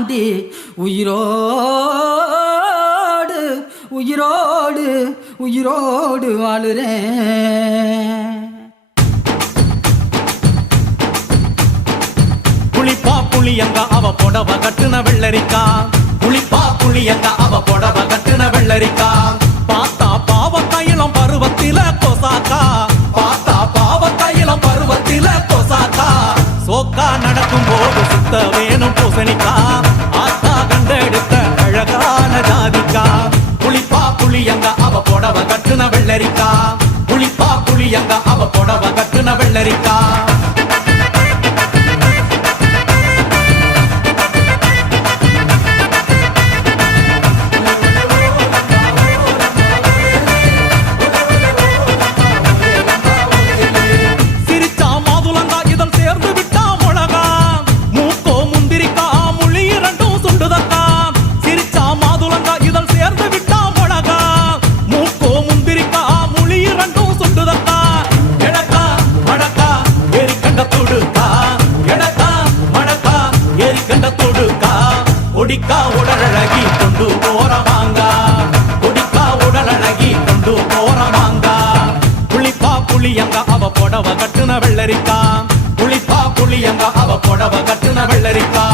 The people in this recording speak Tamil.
தாண்டி உயிரோடு உயிரோடு உயிரோடு வாழுறேன். புளிப்பா புளியங்க அவ புடவ கட்டுன வெள்ளரிக்கா, புளிப்பா புளியங்க அவ புடவ கட்டுன வெள்ளரிக்கா. பார்த்தா பாவ கையிலம் பருவத்தில கொசாக்கா, பார்த்தா பாவ கையிலம் பருவத்தில கொசாக்கா. சோக்கா நடக்கும் போது சுத்த வேணும் பூசணிக்கா, ஆத்தா கண்டெடுத்த அழகான ஜாதிக்கா. புளிப்பா புளியங்க அவ புடவ கட்டுன வெள்ளரிக்கா, புளிப்பா புளியங்க அவ புடவ கட்டுன வெள்ளரிக்கா. கொடிக்கா உடலழகி கொண்டு போறவாங்க, கொடிக்கா உடலழகி கொண்டு போறவாங்க. புளிப்பா புளியங்க அவ புடவ கட்டுன வெள்ளரிக்கா, புளிப்பா புளியங்க அவ புடவ கட்டுன வெள்ளரிக்கா.